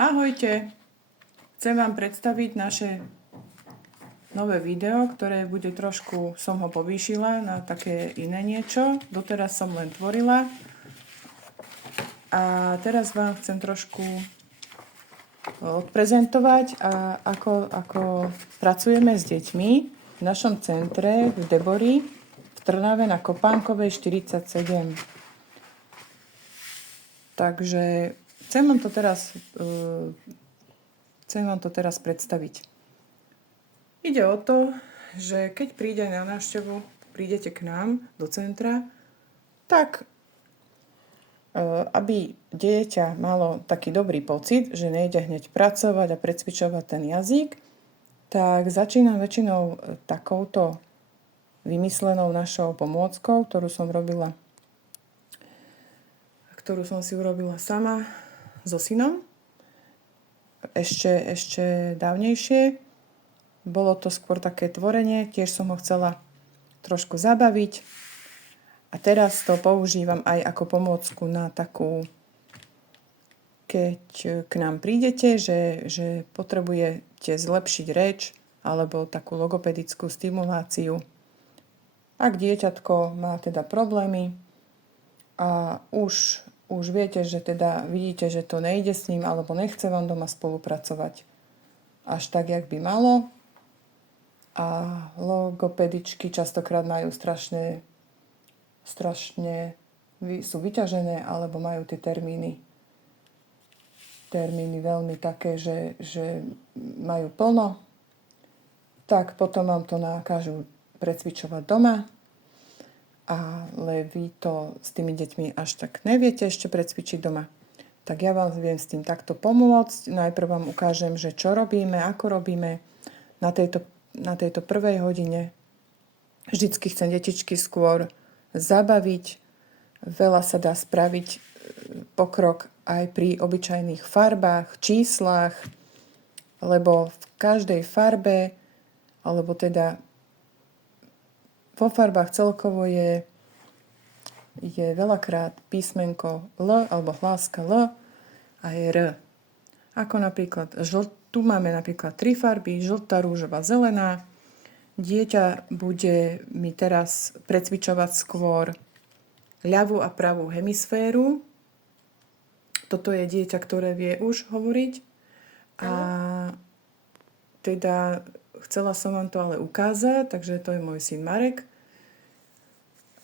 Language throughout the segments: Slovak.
Ahojte! Chcem vám predstaviť naše nové video, ktoré bude trošku, som ho povýšila na také iné niečo. Doteraz som len tvorila. A teraz vám chcem trošku odprezentovať, ako pracujeme s deťmi v našom centre v Debori v Trnave na Kopánkovej 47. Takže chcem vám to teraz predstaviť. Ide o to, že keď príde na návštevu, prídete k nám do centra, tak aby dieťa malo taký dobrý pocit, že nejde hneď pracovať a precvičovať ten jazyk, tak začínam väčšinou takouto vymyslenou našou pomôckou, ktorú som si urobila sama so synom. Ešte dávnejšie. Bolo to skôr také tvorenie, tiež som ho chcela trošku zabaviť. A teraz to používam aj ako pomôcku na takú, keď k nám prídete, že potrebujete zlepšiť reč alebo takú logopedickú stimuláciu. Ak dieťatko má teda problémy a už viete, že teda vidíte, že to nejde s ním alebo nechce vám doma spolupracovať až tak, jak by malo. A logopedičky častokrát majú strašne sú vyťažené alebo majú tie termíny veľmi také, že majú plno, tak potom vám to nakážu precvičovať doma. Ale vy to s tými deťmi až tak neviete ešte precvičiť doma. Tak ja vám viem s tým takto pomôcť. Najprv vám ukážem, že čo robíme, ako robíme na tejto prvej hodine. Vždycky chcem detičky skôr zabaviť. Veľa sa dá spraviť pokrok aj pri obyčajných farbách, číslach, lebo v každej farbe, alebo teda vo farbách celkovo je veľakrát písmenko L alebo hláska L a je R. Ako napríklad, tu máme napríklad 3 farby, žltá, rúžová, zelená. Dieťa bude mi teraz precvičovať skôr ľavú a pravú hemisféru. Toto je dieťa, ktoré vie už hovoriť. A teda chcela som vám to ale ukázať, takže to je môj syn Marek.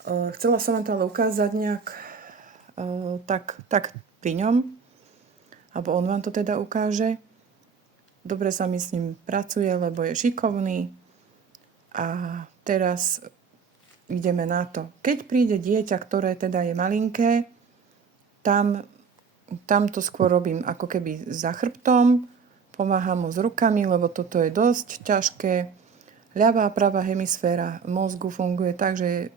Chcela som vám to ale ukázať nejak tak pri ňom, alebo on vám to teda ukáže. Dobre sa mi s ním pracuje, lebo je šikovný. A teraz ideme na to. Keď príde dieťa, ktoré teda je malinké, tam to skôr robím ako keby za chrbtom, pomáham mu s rukami, lebo toto je dosť ťažké. Ľavá a pravá hemisféra mozgu funguje tak, že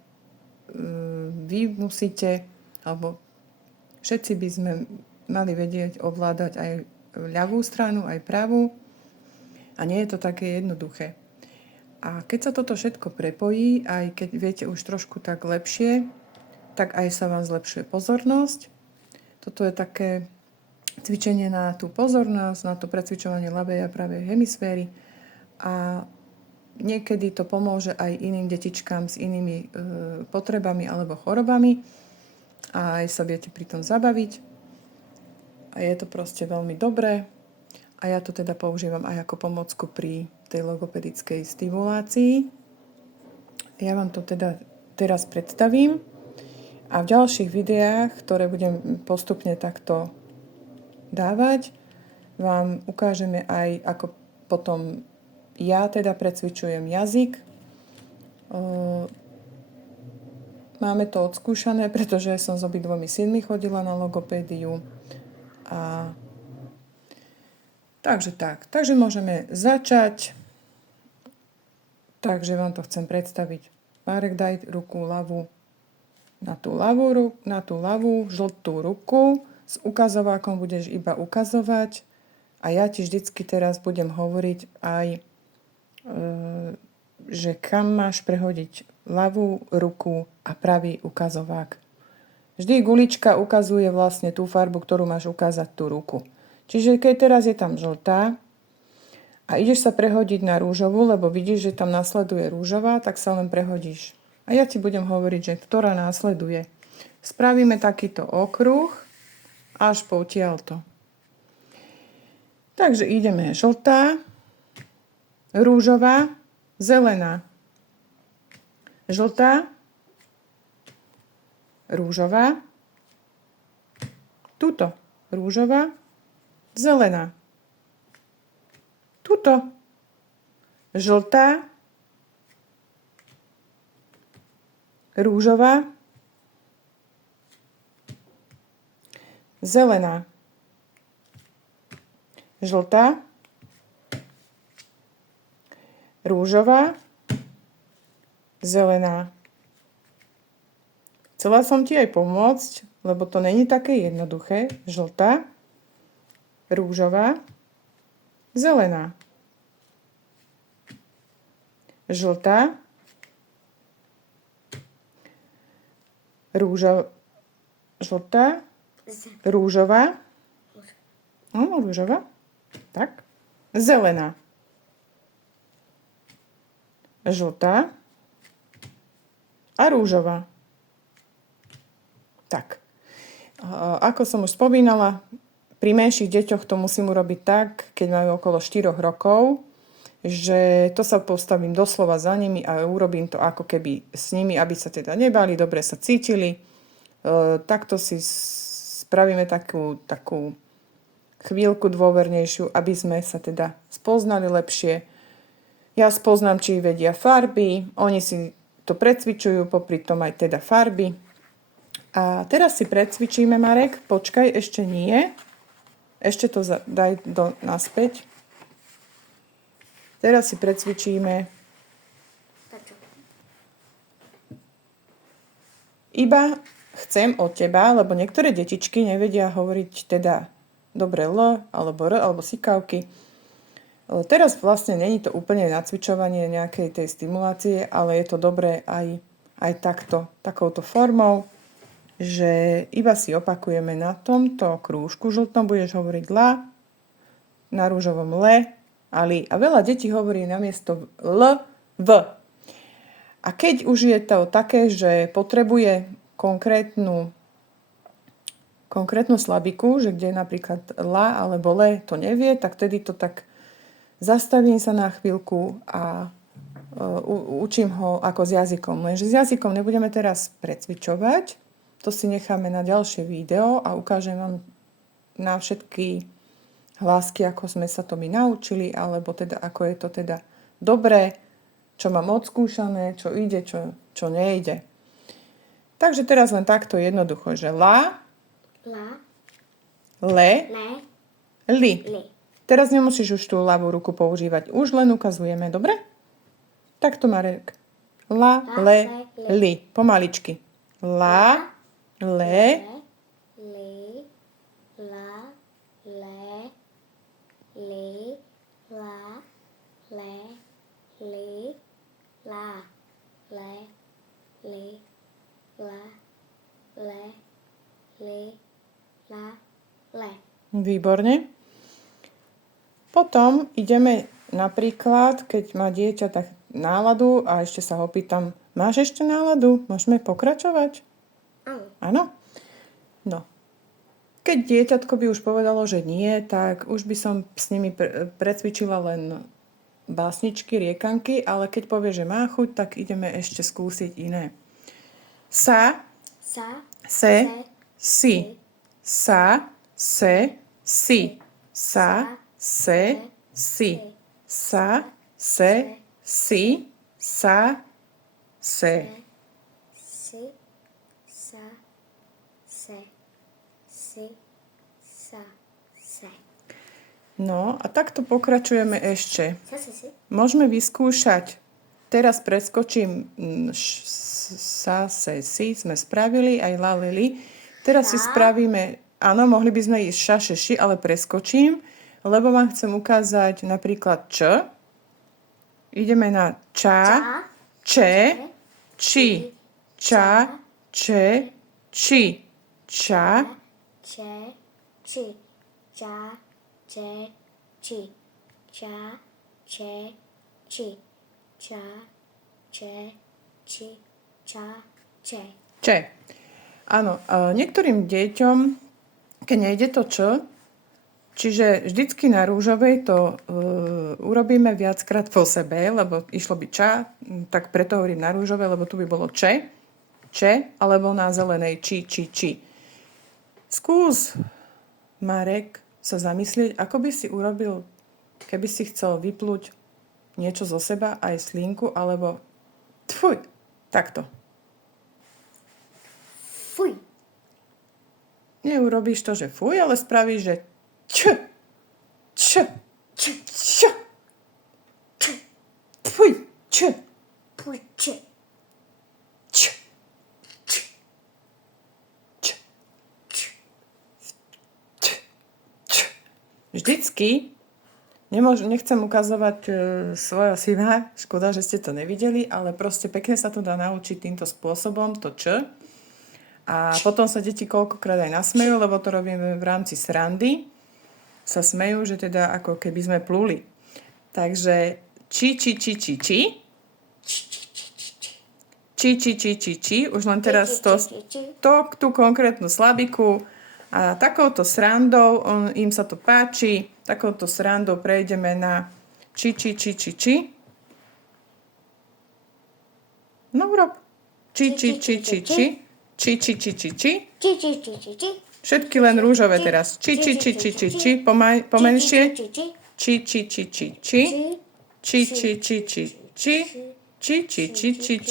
vy musíte, alebo všetci by sme mali vedieť ovládať aj ľavú stranu, aj pravú. A nie je to také jednoduché. A keď sa toto všetko prepojí, aj keď viete už trošku tak lepšie, tak aj sa vám zlepšuje pozornosť. Toto je také cvičenie na tú pozornosť, na to precvičovanie ľavej a pravej hemisféry. A niekedy to pomôže aj iným detičkám s inými potrebami alebo chorobami. A aj sa viete pri tom zabaviť. A je to proste veľmi dobré. A ja to teda používam aj ako pomôcku pri tej logopedickej stimulácii. Ja vám to teda teraz predstavím. A v ďalších videách, ktoré budem postupne takto dávať, vám ukážeme aj, ako potom ja teda precvičujem jazyk. Máme to odskúšané, pretože som s obidvomi synmi chodila na logopédiu. Takže môžeme začať. Takže vám to chcem predstaviť. Marek, daj ruku ľavú na tú ľavú žltú ruku. S ukazovákom budeš iba ukazovať. A ja ti vždycky teraz budem hovoriť aj, že kam máš prehodiť ľavú ruku a pravý ukazovák. Vždy gulička ukazuje vlastne tú farbu, ktorú máš ukázať tú ruku. Čiže keď teraz je tam žltá a ideš sa prehodiť na rúžovú, lebo vidíš, že tam nasleduje rúžová, tak sa len prehodíš. A ja ti budem hovoriť, že ktorá následuje. Spravíme takýto okruh až potiaľto. Takže ideme žltá, rúžová, zelená. Žltá, rúžová, tuto, rúžová, zelená. Tuto, žltá, rúžová, zelená. Žltá, rúžová, zelená. Chcela som ti aj pomôcť, lebo to není také jednoduché. Žltá, rúžová, zelená. Žltá, žltá, rúžová, rúžová, tak, zelená. Žltá a rúžová. Tak. Ako som už spomínala, pri menších deťoch to musím urobiť tak, keď majú okolo 4 rokov, že to sa postavím doslova za nimi a urobím to ako keby s nimi, aby sa teda nebali, dobre sa cítili. Takto si spravíme takú chvíľku dôvernejšiu, aby sme sa teda spoznali lepšie. Ja spoznám, či vedia farby, oni si to precvičujú, popri tom aj teda farby. A teraz si precvičíme, Marek, počkaj, ešte nie. Ešte to daj naspäť. Teraz si precvičíme. Iba chcem od teba, lebo niektoré detičky nevedia hovoriť teda dobre L, alebo R, alebo sikavky. Teraz vlastne není to úplne nacvičovanie nejakej tej stimulácie, ale je to dobré aj takouto formou, že iba si opakujeme na tomto krúžku žltom, budeš hovoriť la, na rúžovom le a li. A veľa detí hovorí namiesto l, v. A keď už je to také, že potrebuje konkrétnu slabiku, že kde je napríklad la alebo le to nevie, tak vtedy to tak zastavím sa na chvíľku a učím ho ako s jazykom. Lenže s jazykom nebudeme teraz precvičovať, to si necháme na ďalšie video a ukážem vám na všetky hlásky, ako sme sa to my naučili, alebo teda ako je to teda dobré, čo mám odskúšané, čo ide, čo nejde. Takže teraz len takto jednoducho, že la, le, li. Teraz nemusíš už tú ľavú ruku používať. Už len ukazujeme, dobre? Takto, Marek. La, le, li. Pomaličky. La, le, li, la, le, li, la, le, li, la, le, li, la, le, li, la, le. Výborne. Potom ideme napríklad, keď má dieťa tak náladu a ešte sa ho pýtam, máš ešte náladu? Môžeme pokračovať? Áno? No. Keď dieťatko by už povedalo, že nie, tak už by som s nimi precvičila len básničky, riekanky, ale keď povie, že má chuť, tak ideme ešte skúsiť iné. Sa, se, si. Sa, se, si. Sa, se, si. Sa, se, si. Sa, se. Si, sa, se, si, sa, se. No a takto pokračujeme ešte. Si. Môžeme vyskúšať. Teraz preskočím sa, se, si sme spravili, aj la, li. Teraz si spravíme, áno, mohli by sme ísť ša, še, ši, ale preskočím, lebo vám chcem ukázať napríklad č. Ideme na ča, če, či. Ča, če, či. Ča, če, či. Ča, če, či, ča, če, či, ča, če, či, ča, če. Če. Áno, niektorým deťom, keď nejde to č, čiže vždycky na rúžovej to urobíme viackrát po sebe, lebo išlo by ča, tak preto hovorím na rúžovej, lebo tu by bolo če, alebo na zelenej či. Skús, Marek, sa zamyslieť, ako by si urobil, keby si chcel vypluť niečo zo seba, aj slinku, alebo tfuj, takto. Fuj. Neurobíš to, že fuj, ale spravíš, že č, fuj, č, Fuj, če, č, č, č, č. č. Vždycky, nechcem ukazovať svoja syna, škoda, že ste to nevideli, ale proste pekne sa to dá naučiť týmto spôsobom, to č. A potom sa deti koľkokrát aj nasmejú, lebo to robíme v rámci srandy. Sa smejú, že teda ako keby sme pluli. Takže či. Či. Už len teraz tú konkrétnu slabiku. A takouto srandou, im sa to páči, takouto srandou prejdeme na či. No urob. Či. Všetky len rúžové teraz. Či. Pomenšie. Či.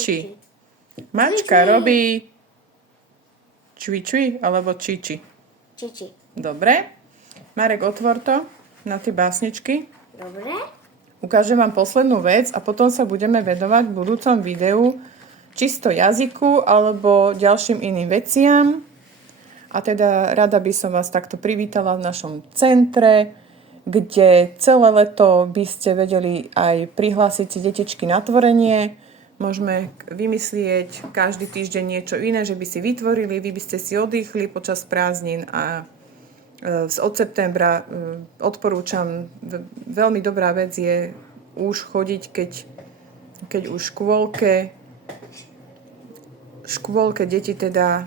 Či. Mačka robí čvi alebo či. Či. Dobre. Marek, otvor to na tie básničky. Dobre. Ukážem vám poslednú vec a potom sa budeme vedovať v budúcom videu čisto jazyku alebo ďalším iným veciam. A teda rada by som vás takto privítala v našom centre, kde celé leto by ste vedeli aj prihlásiť si detičky na tvorenie. Môžeme vymyslieť každý týždeň niečo iné, že by si vytvorili, vy by ste si oddychli počas prázdnin a od septembra odporúčam, veľmi dobrá vec je už chodiť, keď už škôlke deti teda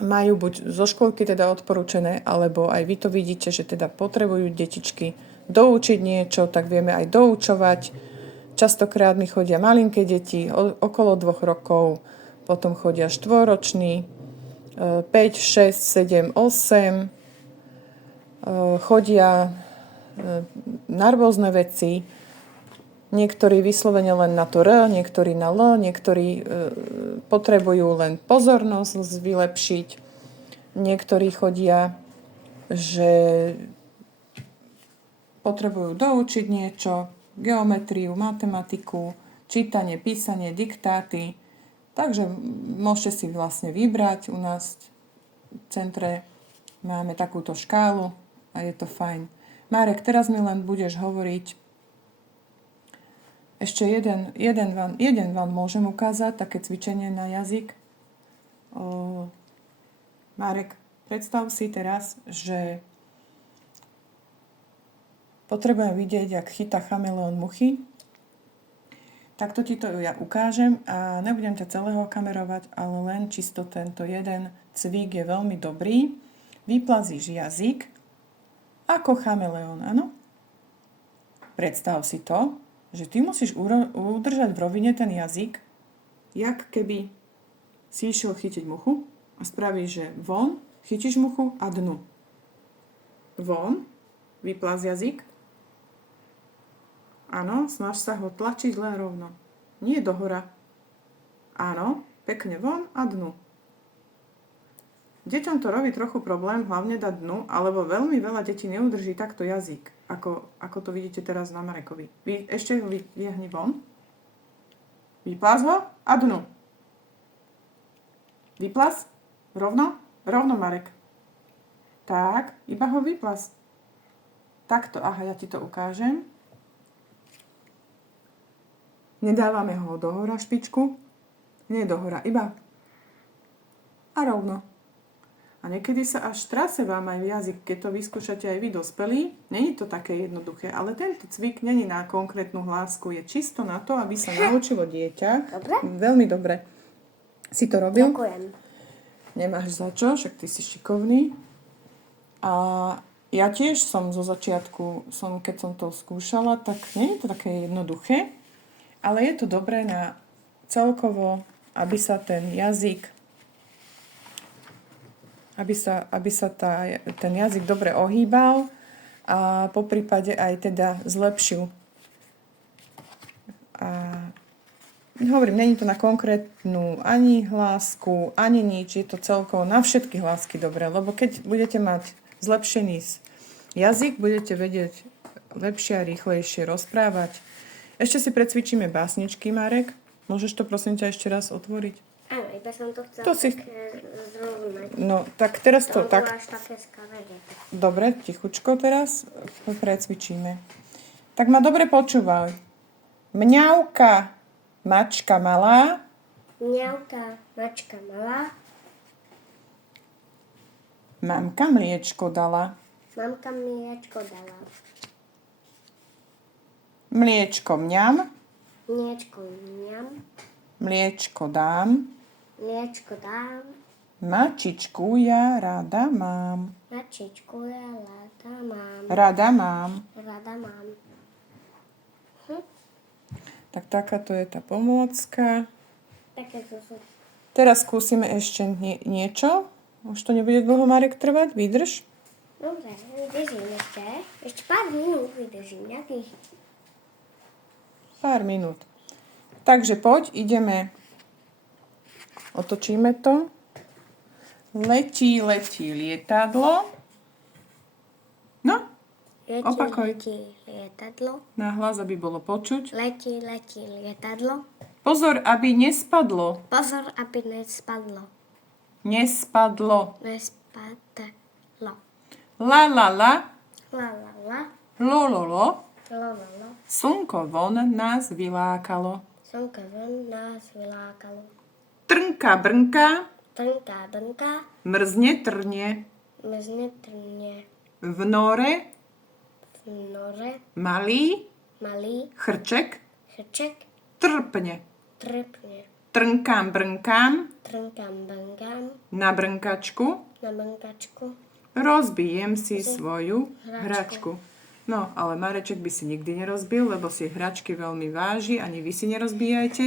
majú buď zo škôlky teda odporúčené, alebo aj vy to vidíte, že teda potrebujú detičky doučiť niečo, tak vieme aj doučovať. Častokrát mi chodia malinké deti, okolo 2 rokov, potom chodia 4-roční, 5, 6, 7, 8, chodia na rôzne veci. Niektorí vyslovene len na to R, niektorí na L, niektorí potrebujú len pozornosť vylepšiť. Niektorí chodia, že potrebujú doučiť niečo, geometriu, matematiku, čítanie, písanie, diktáty. Takže môžete si vlastne vybrať. U nás v centre máme takúto škálu a je to fajn. Marek, teraz mi len budeš hovoriť. Ešte jeden vám môžem ukázať, také cvičenie na jazyk. Marek, predstav si teraz, že potrebujem vidieť, jak chytá chameleón muchy. Takto ti to ja ukážem a nebudem ťa celého kamerovať, ale len čisto tento jeden cvik je veľmi dobrý. Vyplazíš jazyk ako chameleón, áno? Predstav si to, že ty musíš udržať v rovine ten jazyk, jak keby si išiel chytiť muchu a spravíš, že von, chytíš muchu a dnu. Von, vyplaz jazyk. Áno, snaž sa ho tlačiť len rovno. Nie dohora. Áno, pekne von a dnu. Deťom to robí trochu problém, hlavne dať dnu, alebo veľmi veľa detí neudrží takto jazyk, ako to vidíte teraz na Marekovi. Ešte ho vytiahni von. Vyplaz ho a dnu. Vyplaz. Rovno. Rovno, Marek. Tak, iba ho vyplaz. Takto, aha, ja ti to ukážem. Nedávame ho dohora špičku. Nie dohora, iba a rovno. A niekedy sa až trase vám aj jazyk, keď to vyskúšate aj vy dospelí. Není to také jednoduché, ale tento cvik není na konkrétnu hlásku. Je čisto na to, aby sa naučilo dieťa. Dobre. Veľmi dobre. Si to robil? Ďakujem. Nemáš za čo, však ty si šikovný. A ja tiež som zo začiatku, keď som to skúšala, tak nie je to také jednoduché, ale je to dobré na celkovo, aby sa ten jazyk, aby sa ten jazyk dobre ohýbal a poprípade aj teda zlepšil. A hovorím, není to na konkrétnu ani hlásku, ani nič, je to celkovo na všetky hlásky dobré, lebo keď budete mať zlepšený jazyk, budete vedieť lepšie a rýchlejšie rozprávať. Ešte si precvičíme básničky, Marek. Môžeš to prosím ťa ešte raz otvoriť? Áno, iba som to chcela To si- zrovnať. No, tak teraz to To tak. bolo až také skavedé. Dobre, tichučko teraz precvičíme. Tak ma dobre počúvaj. Mňauka, mačka malá, Mňauka, mačka malá, mamka mliečko dala. mamka mliečko dala. Mliečko mňam, Mliečko mňam, mliečko dám, mliečko dám, mačičku ja rada mám. mačičku ja rada mám. Rada mám. Rada mám. Tak takáto je tá pomôcka. Také to sú. Teraz skúsime ešte niečo. Už to nebude dlho, Marek, trvať. Vydrž. Dobre, vydržím ešte. Ešte pár minút vydržím. Nejakých. Pár minút. Takže poď, ideme. Otočíme to. Letí lietadlo. No, Letí, Opakuj. letí lietadlo. nahlas, aby bolo počuť. Letí lietadlo. Pozor, aby nespadlo. Pozor, aby nespadlo. Nespadlo. Nespadlo. La la la, La la la. lo lo lo. La la la. Slnko von nás vylákalo. Slnko von nás vylákalo. Trnka brnka, Trnká brnká. mrzne trne. Mrzne trne. V nore V nore. malý Malý chrček chrček. trpne. Trpne. Trnkám brnkám Trnkám brnkám. na brnkačku. Na brnkačku. Rozbijem si svoju hračku. hračku. No, ale Mareček by si nikdy nerozbil, lebo si hračky veľmi váži, ani vy si nerozbíjajte.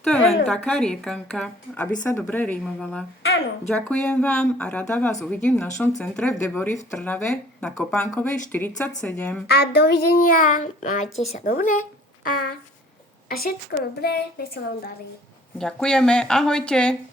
To je len taká riekanka, aby sa dobre rímovala. Áno. Ďakujem vám a rada vás uvidím v našom centre v Debori v Trnave na Kopánkovej 47. A dovidenia. Majte sa dobre. A všetko dobré. Nech sa vám darí. Ďakujeme, ahojte.